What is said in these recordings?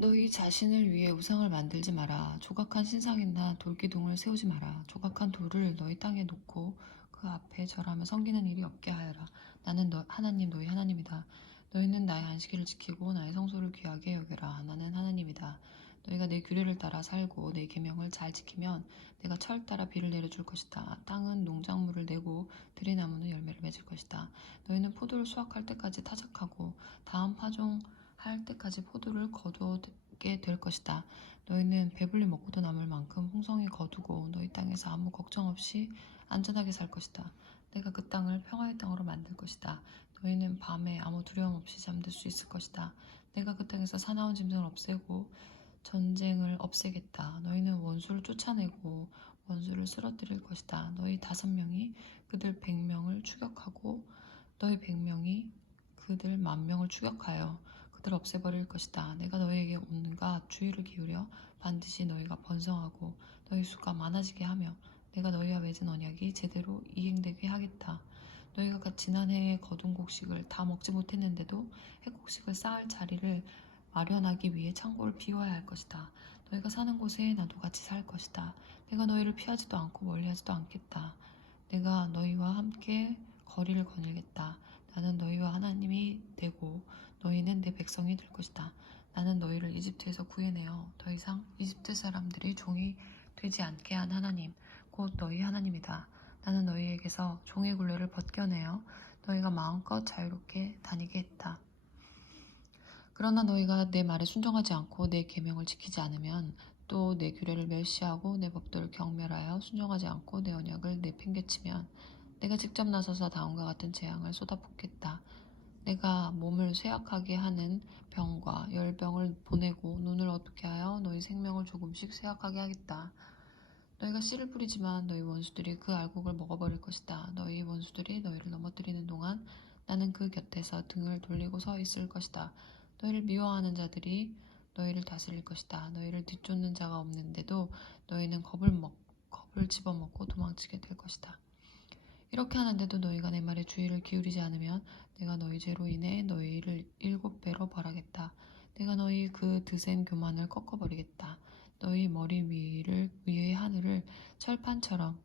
너희 자신을 위해 우상을 만들지 마라. 조각한 신상이나 돌기둥을 세우지 마라. 조각한 돌을 너희 땅에 놓고 그 앞에 절하며 섬기는 일이 없게 하여라. 나는 하나님 너희 하나님이다. 너희는 나의 안식일을 지키고 나의 성소를 귀하게 여겨라. 나는 하나님이다. 너희가 내 규례를 따라 살고 내 계명을 잘 지키면 내가 철 따라 비를 내려줄 것이다. 땅은 농작물을 내고 들의 나무는 열매를 맺을 것이다. 너희는 포도를 수확할 때까지 타작하고 다음 파종 할 때까지 포도를 거두게 될 것이다. 너희는 배불리 먹고도 남을 만큼 풍성히 거두고 너희 땅에서 아무 걱정 없이 안전하게 살 것이다. 내가 그 땅을 평화의 땅으로 만들 것이다. 너희는 밤에 아무 두려움 없이 잠들 수 있을 것이다. 내가 그 땅에서 사나운 짐승을 없애고 전쟁을 없애겠다. 너희는 원수를 쫓아내고 원수를 쓰러뜨릴 것이다. 너희 5명이 그들 100명을 추격하고 너희 100명이 그들 10,000명을 추격하여 그들을 없애버릴 것이다. 내가 너희에게 온갖 주의를 기울여 반드시 너희가 번성하고 너희 수가 많아지게 하며 내가 너희와 맺은 언약이 제대로 이행되게 하겠다. 너희가 지난해에 거둔 곡식을 다 먹지 못했는데도 해곡식을 쌓을 자리를 마련하기 위해 창고를 비워야 할 것이다. 너희가 사는 곳에 나도 같이 살 것이다. 내가 너희를 피하지도 않고 멀리하지도 않겠다. 내가 너희와 함께 거리를 거닐겠다. 나는 너희와 하나님이 되고 너희는 내 백성이 될 것이다. 나는 너희를 이집트에서 구해내어 더 이상 이집트 사람들이 종이 되지 않게 한 하나님, 곧 너희 하나님이다. 나는 너희에게서 종의 굴레를 벗겨내어 너희가 마음껏 자유롭게 다니게 했다. 그러나 너희가 내 말에 순종하지 않고 내 계명을 지키지 않으면 또 내 규례를 멸시하고 내 법도를 경멸하여 순종하지 않고 내 언약을 내팽개치면 내가 직접 나서서 다음과 같은 재앙을 쏟아붓겠다. 내가 몸을 쇠약하게 하는 병과 열병을 보내고 눈을 어둡게 하여 너희 생명을 조금씩 쇠약하게 하겠다. 너희가 씨를 뿌리지만 너희 원수들이 그 알곡을 먹어버릴 것이다. 너희 원수들이 너희를 넘어뜨리는 동안 나는 그 곁에서 등을 돌리고 서 있을 것이다. 너희를 미워하는 자들이 너희를 다스릴 것이다. 너희를 뒤쫓는 자가 없는데도 너희는 겁을 집어먹고 도망치게 될 것이다. 이렇게 하는데도 너희가 내 말에 주의를 기울이지 않으면 내가 너희 죄로 인해 너희를 7배로 벌하겠다. 내가 너희 그 드센 교만을 꺾어버리겠다. 너희 머리 위의 하늘을 철판처럼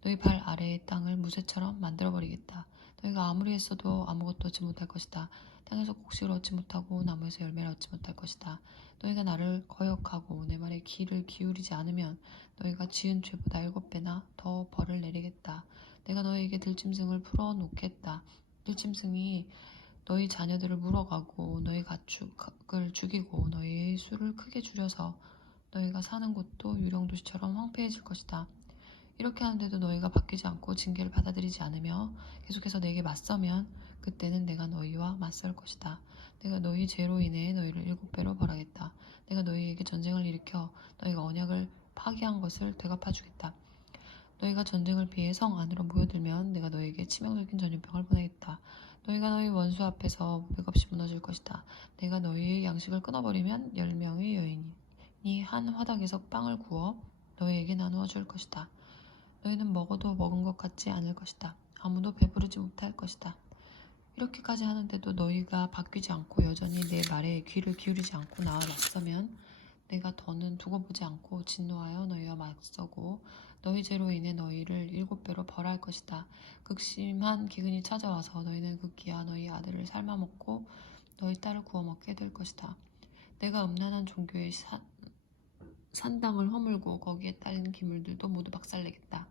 너희 발 아래의 땅을 무쇠처럼 만들어버리겠다. 너희가 아무리 했어도 아무것도 얻지 못할 것이다. 땅에서 곡식을 얻지 못하고 나무에서 열매를 얻지 못할 것이다. 너희가 나를 거역하고 내 말에 귀를 기울이지 않으면 너희가 지은 죄보다 7배나 더 벌을 내리겠다. 내가 너희에게 들짐승을 풀어놓겠다. 들짐승이 너희 자녀들을 물어가고 너희 가축을 죽이고 너희의 수를 크게 줄여서 너희가 사는 곳도 유령도시처럼 황폐해질 것이다. 이렇게 하는데도 너희가 바뀌지 않고 징계를 받아들이지 않으며 계속해서 내게 맞서면 그때는 내가 너희와 맞설 것이다. 내가 너희 죄로 인해 너희를 7배로 벌하겠다. 내가 너희에게 전쟁을 일으켜 너희가 언약을 파기한 것을 되갚아주겠다. 너희가 전쟁을 피해 성 안으로 모여들면 내가 너희에게 치명적인 전염병을 보내겠다. 너희가 너희 원수 앞에서 무백 없이 무너질 것이다. 내가 너희의 양식을 끊어버리면 10명의 여인이 한 화덕에서 빵을 구워 너희에게 나누어 줄 것이다. 너희는 먹어도 먹은 것 같지 않을 것이다. 아무도 배부르지 못할 것이다. 이렇게까지 하는데도 너희가 바뀌지 않고 여전히 내 말에 귀를 기울이지 않고 나와 맞서면 내가 더는 두고 보지 않고 진노하여 너희와 맞서고 너희 죄로 인해 너희를 7배로 벌할 것이다. 극심한 기근이 찾아와서 너희는 극기야 너희 아들을 삶아먹고 너희 딸을 구워먹게 될 것이다. 내가 음란한 종교의 산당을 허물고 거기에 딸린 기물들도 모두 박살내겠다.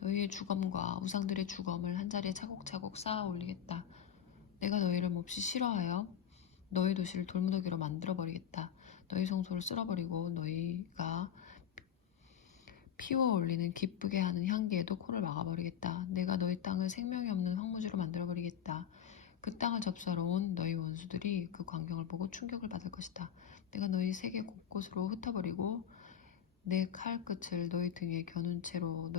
너희의 주검과 우상들의 주검을 한자리에 차곡차곡 쌓아 올리겠다. 내가 너희를 몹시 싫어하여 너희 도시를 돌무더기로 만들어버리겠다. 너희 성소를 쓸어버리고 너희가 피워 올리는 기쁘게 하는 향기에도 코를 막아버리겠다. 내가 너희 땅을 생명이 없는 황무지로 만들어버리겠다. 그 땅을 접수하러 온 너희 원수들이 그 광경을 보고 충격을 받을 것이다. 내가 너희 세계 곳곳으로 흩어버리고 내 칼 끝을 너희 등에 겨눈 채로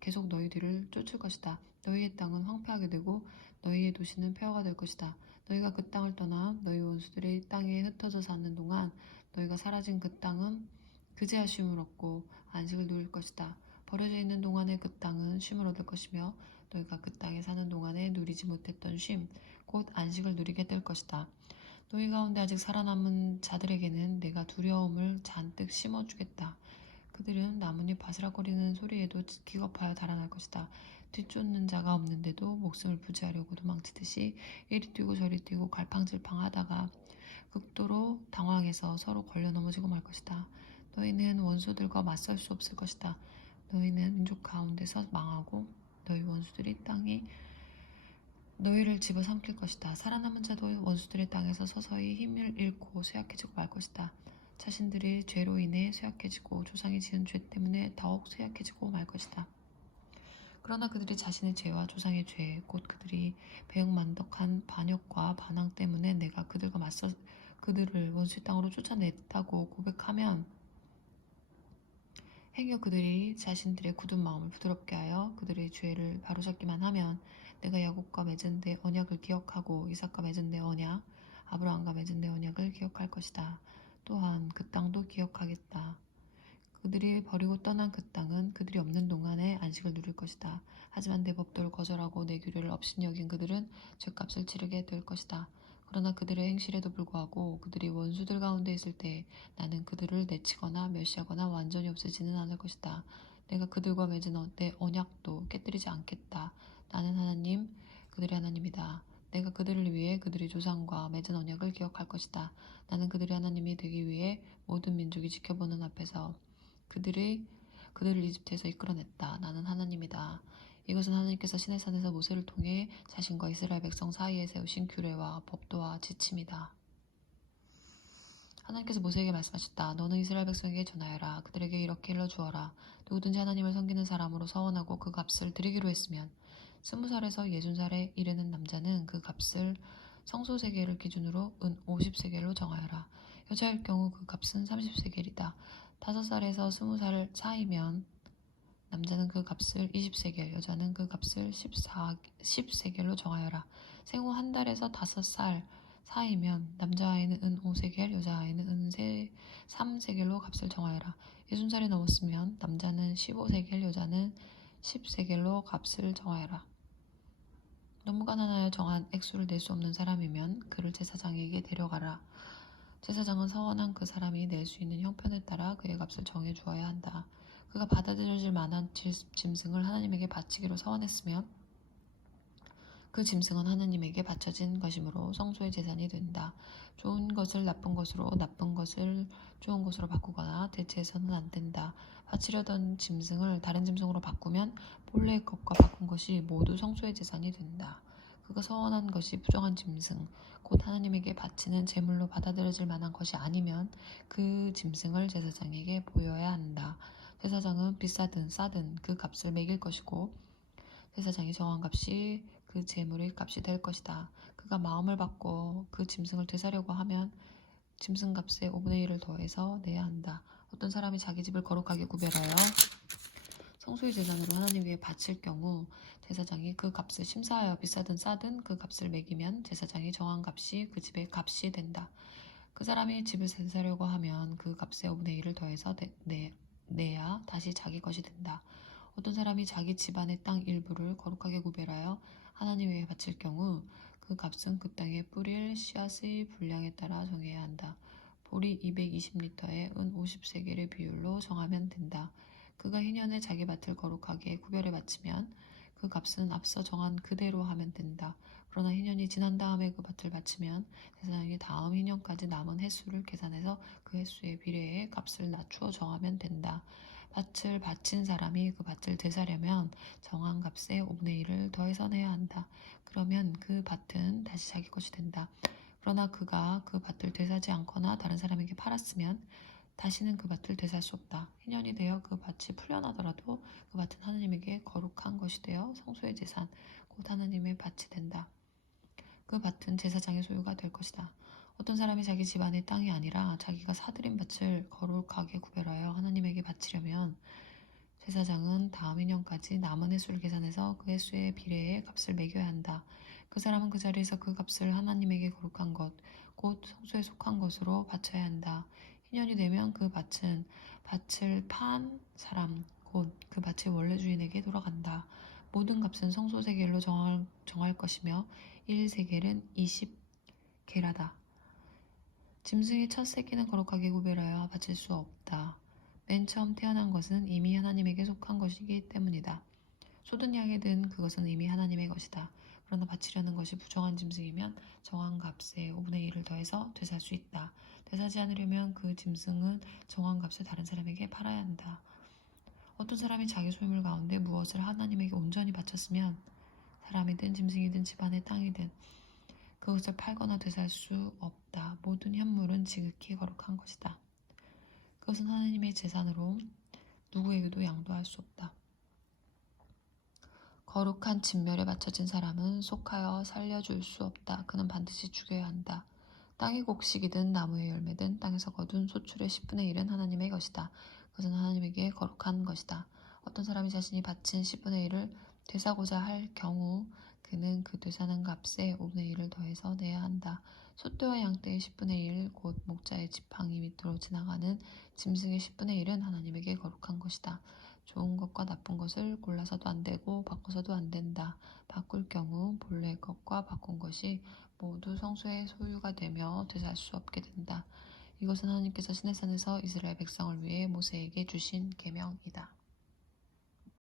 계속 너희 뒤를 쫓을 것이다. 너희의 땅은 황폐하게 되고 너희의 도시는 폐허가 될 것이다. 너희가 그 땅을 떠나 너희 원수들의 땅에 흩어져 사는 동안 너희가 사라진 그 땅은 그제야 쉼을 얻고 안식을 누릴 것이다. 버려져 있는 동안에 그 땅은 쉼을 얻을 것이며 너희가 그 땅에 사는 동안에 누리지 못했던 쉼, 곧 안식을 누리게 될 것이다. 너희 가운데 아직 살아남은 자들에게는 내가 두려움을 잔뜩 심어주겠다. 그들은 나뭇잎 바스락거리는 소리에도 기겁하여 달아날 것이다. 뒤쫓는 자가 없는데도 목숨을 부지하려고 도망치듯이 이리 뛰고 저리 뛰고 갈팡질팡하다가 극도로 당황해서 서로 걸려 넘어지고 말 것이다. 너희는 원수들과 맞설 수 없을 것이다. 너희는 민족 가운데서 망하고 너희 원수들이 땅이 너희를 집어삼킬 것이다. 살아남은 자도 원수들의 땅에서 서서히 힘을 잃고 쇠약해지고 말 것이다. 자신들이 죄로 인해 쇠약해지고 조상이 지은 죄 때문에 더욱 쇠약해지고 말 것이다. 그러나 그들이 자신의 죄와 조상의 죄, 곧 그들이 배은만덕한 반역과 반항 때문에 내가 그들과 맞서 그들을 원수의 땅으로 쫓아냈다고 고백하면 행여 그들이 자신들의 굳은 마음을 부드럽게 하여 그들의 죄를 바로잡기만 하면 내가 야곱과 맺은 내 언약을 기억하고 이삭과 맺은 내 언약, 아브라함과 맺은 내 언약을 기억할 것이다. 또한 그 땅도 기억하겠다. 그들이 버리고 떠난 그 땅은 그들이 없는 동안에 안식을 누릴 것이다. 하지만 내 법도를 거절하고 내 규례를 없인 여긴 그들은 죗값을 치르게 될 것이다. 그러나 그들의 행실에도 불구하고 그들이 원수들 가운데 있을 때 나는 그들을 내치거나 멸시하거나 완전히 없애지는 않을 것이다. 내가 그들과 맺은 내 언약도 깨뜨리지 않겠다. 나는 하나님, 그들의 하나님이다. 내가 그들을 위해 그들의 조상과 맺은 언약을 기억할 것이다. 나는 그들의 하나님이 되기 위해 모든 민족이 지켜보는 앞에서 그들을 이집트에서 이끌어냈다. 나는 하나님이다. 이것은 하나님께서 시내산에서 모세를 통해 자신과 이스라엘 백성 사이에 세우신 규례와 법도와 지침이다. 하나님께서 모세에게 말씀하셨다. 너는 이스라엘 백성에게 전하여라. 그들에게 이렇게 일러주어라. 누구든지 하나님을 섬기는 사람으로 서원하고 그 값을 드리기로 했으면 20살에서 60살에 이르는 남자는 그 값을 성소세겔을 기준으로 은 50세겔로 정하여라. 여자일 경우 그 값은 30세겔이다. 5살에서 20살 사이면 남자는 그 값을 20세겔, 여자는 그 값을 10세겔로 정하여라. 생후 한 달에서 5살 사이면 남자아이는 은 5세겔, 여자아이는 은 3세겔로 값을 정하여라. 60살이 넘었으면 남자는 15세겔, 여자는 10세겔로 값을 정하여라. 너무 가난하여 정한 액수를 낼 수 없는 사람이면 그를 제사장에게 데려가라. 제사장은 서원한 그 사람이 낼 수 있는 형편에 따라 그의 값을 정해 주어야 한다. 그가 받아들여질 만한 짐승을 하나님에게 바치기로 서원했으면 그 짐승은 하나님에게 바쳐진 것이므로 성소의 재산이 된다. 좋은 것을 나쁜 것으로, 나쁜 것을 좋은 것으로 바꾸거나 대체해서는 안 된다. 바치려던 짐승을 다른 짐승으로 바꾸면 본래의 것과 바꾼 것이 모두 성소의 재산이 된다. 그가 서원한 것이 부정한 짐승, 곧 하나님에게 바치는 제물로 받아들여질 만한 것이 아니면 그 짐승을 제사장에게 보여야 한다. 제사장은 비싸든 싸든 그 값을 매길 것이고 제사장이 정한 값이 그 제물의 값이 될 것이다. 그가 마음을 바꿔 그 짐승을 되사려고 하면 짐승값의 5분의 1을 더해서 내야 한다. 어떤 사람이 자기 집을 거룩하게 구별하여 성소의 재산으로 하나님께 바칠 경우 제사장이 그 값을 심사하여 비싸든 싸든 그 값을 매기면 제사장이 정한 값이 그 집의 값이 된다. 그 사람이 집을 되사려고 하면 그 값의 5분의 1을 더해서 내야 다시 자기 것이 된다. 어떤 사람이 자기 집안의 땅 일부를 거룩하게 구별하여 하나님에게 바칠 경우 그 값은 그 땅에 뿌릴 씨앗의 분량에 따라 정해야 한다. 보리 220리터에 은 50세겔의 비율로 정하면 된다. 그가 희년에 자기 밭을 거룩하게 구별해 바치면 그 값은 앞서 정한 그대로 하면 된다. 그러나 희년이 지난 다음에 그 밭을 바치면 제사장이 다음 희년까지 남은 횟수를 계산해서 그 횟수에 비례해 값을 낮추어 정하면 된다. 밭을 바친 사람이 그 밭을 되사려면 정한 값의 5분의 1을 더해서 내야 한다. 그러면 그 밭은 다시 자기 것이 된다. 그러나 그가 그 밭을 되사지 않거나 다른 사람에게 팔았으면 다시는 그 밭을 되살 수 없다. 희년이 되어 그 밭이 풀려나더라도 그 밭은 하나님에게 거룩한 것이 되어 성소의 재산, 곧 하나님의 밭이 된다. 그 밭은 제사장의 소유가 될 것이다. 어떤 사람이 자기 집안의 땅이 아니라 자기가 사들인 밭을 거룩하게 구별하여 하나님에게 바치려면 제사장은 다음 인년까지 남은 횟수를 계산해서 그 횟수에 비례해 값을 매겨야 한다. 그 사람은 그 자리에서 그 값을 하나님에게 거룩한 것, 곧 성소에 속한 것으로 바쳐야 한다. 희년이 되면 그 밭은 밭을 판 사람, 곧 그 밭의 원래 주인에게 돌아간다. 모든 값은 성소세겔로 정할 것이며 1세겔은 20게라다. 짐승의 첫 새끼는 거룩하게 구별하여 바칠 수 없다. 맨 처음 태어난 것은 이미 하나님에게 속한 것이기 때문이다. 소든 양이든 그것은 이미 하나님의 것이다. 그러나 바치려는 것이 부정한 짐승이면 정한 값에 5분의 1을 더해서 되살 수 있다. 되사지 않으려면 그 짐승은 정한 값을 다른 사람에게 팔아야 한다. 어떤 사람이 자기 소유물 가운데 무엇을 하나님에게 온전히 바쳤으면 사람이든 짐승이든 집안의 땅이든 그것을 팔거나 되살 수 없다. 모든 현물은 지극히 거룩한 것이다. 그것은 하나님의 재산으로 누구에게도 양도할 수 없다. 거룩한 진멸에 바쳐진 사람은 속하여 살려줄 수 없다. 그는 반드시 죽여야 한다. 땅의 곡식이든 나무의 열매든 땅에서 거둔 소출의 10분의 1은 하나님의 것이다. 그것은 하나님에게 거룩한 것이다. 어떤 사람이 자신이 바친 10분의 1을 되사고자 할 경우 그는 그 되사는 값에 5분의 1을 더해서 내야 한다. 소떼와 양떼의 10분의 1, 곧 목자의 지팡이 밑으로 지나가는 짐승의 10분의 1은 하나님에게 거룩한 것이다. 좋은 것과 나쁜 것을 골라서도 안 되고 바꿔서도 안 된다. 바꿀 경우 본래 것과 바꾼 것이 모두 성소의 소유가 되며 되살 수 없게 된다. 이것은 하나님께서 시내산에서 이스라엘 백성을 위해 모세에게 주신 계명이다.